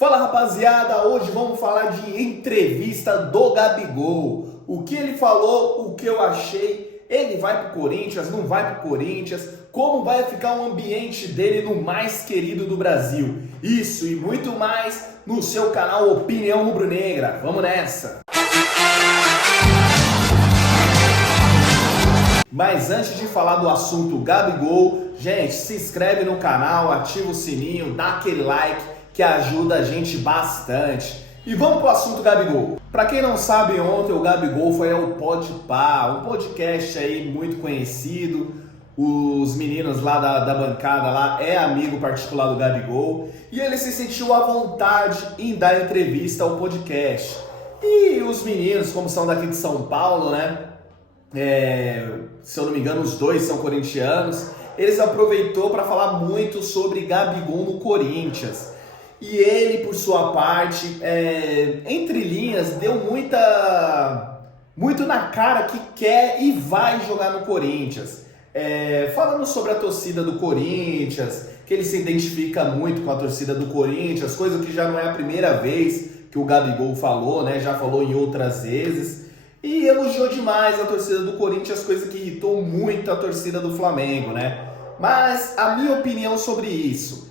Fala rapaziada, hoje vamos falar de entrevista do Gabigol. O que ele falou, o que eu achei, ele vai pro Corinthians, não vai pro Corinthians, como vai ficar o ambiente dele no mais querido do Brasil. Isso e muito mais no seu canal Opinião Rubro-Negra. Vamos nessa! Mas antes de falar do assunto Gabigol, gente, se inscreve no canal, ativa o sininho, dá aquele like que ajuda a gente bastante. E vamos pro assunto Gabigol. Pra quem não sabe, ontem o Gabigol foi ao Podpah, um podcast aí muito conhecido. Os meninos lá da bancada lá é amigo particular do Gabigol. E ele se sentiu à vontade em dar entrevista ao podcast. E os meninos, como são daqui de São Paulo, né? Se eu não me engano, os dois são corintianos. Eles aproveitou para falar muito sobre Gabigol no Corinthians. E ele, por sua parte, entre linhas, deu muito na cara que quer e vai jogar no Corinthians. Falando sobre a torcida do Corinthians, que ele se identifica muito com a torcida do Corinthians, coisa que já não é a primeira vez que o Gabigol falou, né? Já falou em outras vezes. E elogiou demais a torcida do Corinthians, coisa que irritou muito a torcida do Flamengo, né? Mas a minha opinião sobre isso,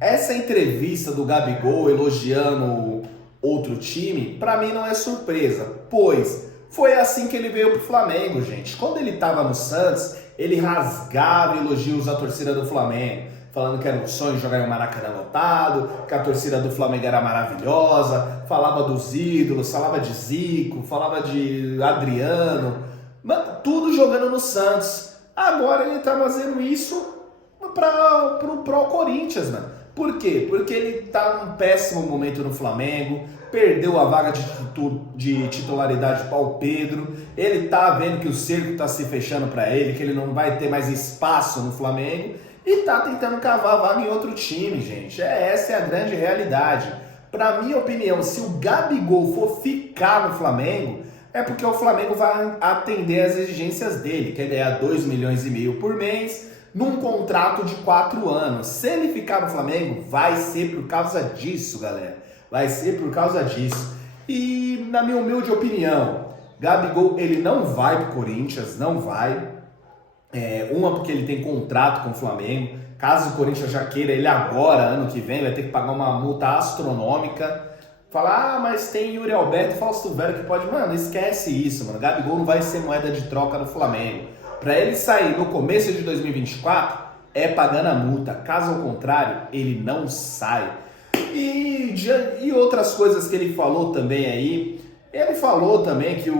essa entrevista do Gabigol elogiando outro time, pra mim não é surpresa, pois foi assim que ele veio pro Flamengo, gente. Quando ele tava no Santos, ele rasgava elogios à torcida do Flamengo, falando que era um sonho jogar em um Maracanã lotado, que a torcida do Flamengo era maravilhosa, falava dos ídolos, falava de Zico, falava de Adriano, tudo jogando no Santos. Agora ele tá fazendo isso pro Corinthians, mano. Por quê? Porque ele tá num péssimo momento no Flamengo, perdeu a vaga de titularidade para o Pedro, ele tá vendo que o cerco tá se fechando para ele, que ele não vai ter mais espaço no Flamengo, e tá tentando cavar a vaga em outro time, gente. Essa é a grande realidade. Pra minha opinião, se o Gabigol for ficar no Flamengo, é porque o Flamengo vai atender as exigências dele, quer ganhar 2,5 milhões por mês, num contrato de 4 anos. Se ele ficar no Flamengo, vai ser por causa disso, galera. Vai ser por causa disso. E, na minha humilde opinião, Gabigol, ele não vai pro Corinthians, não vai. Uma porque ele tem contrato com o Flamengo. Caso o Corinthians já queira ele agora, ano que vem, vai ter que pagar uma multa astronômica. Falar, mas tem Yuri Alberto e Fausto Vera que pode... Mano, esquece isso, mano. Gabigol não vai ser moeda de troca no Flamengo. Para ele sair no começo de 2024, é pagando a multa. Caso ao contrário, ele não sai. E outras coisas que ele falou também aí. Ele falou também que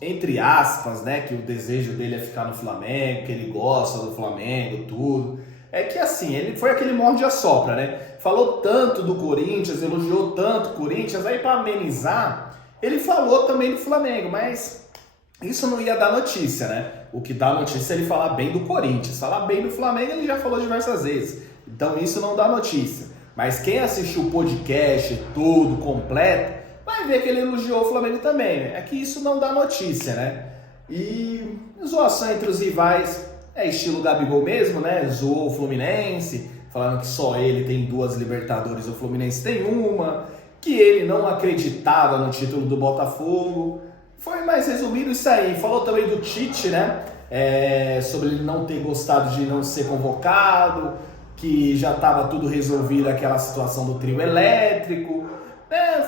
entre aspas, né, que o desejo dele é ficar no Flamengo, que ele gosta do Flamengo, tudo. É que assim, ele foi aquele morde-a-sopra, né? Falou tanto do Corinthians, elogiou tanto o Corinthians, aí para amenizar, ele falou também do Flamengo, mas isso não ia dar notícia, né? O que dá notícia é ele falar bem do Corinthians. Falar bem do Flamengo ele já falou diversas vezes. Então isso não dá notícia. Mas quem assistiu o podcast tudo, completo, vai ver que ele elogiou o Flamengo também, né? É que isso não dá notícia, né? E zoação entre os rivais é estilo Gabigol mesmo, né? Zoou o Fluminense, falando que só ele tem 2 Libertadores, o Fluminense tem uma, que ele não acreditava no título do Botafogo. Foi mais resumido isso aí. Falou também do Tite, né? Sobre ele não ter gostado de não ser convocado, que já estava tudo resolvido aquela situação do trio elétrico.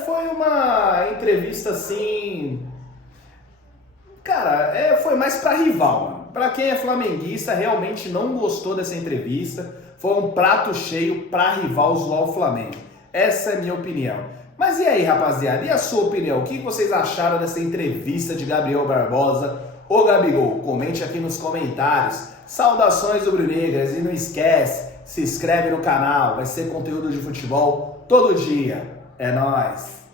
Foi uma entrevista assim... Cara, foi mais pra rival, mano. Pra quem é flamenguista, realmente não gostou dessa entrevista. Foi um prato cheio pra rival zoar o Flamengo. Essa é a minha opinião. Mas e aí, rapaziada? E a sua opinião? O que vocês acharam dessa entrevista de Gabriel Barbosa? Ô Gabigol, comente aqui nos comentários. Saudações rubro-negras e não esquece, se inscreve no canal. Vai ser conteúdo de futebol todo dia. É nóis!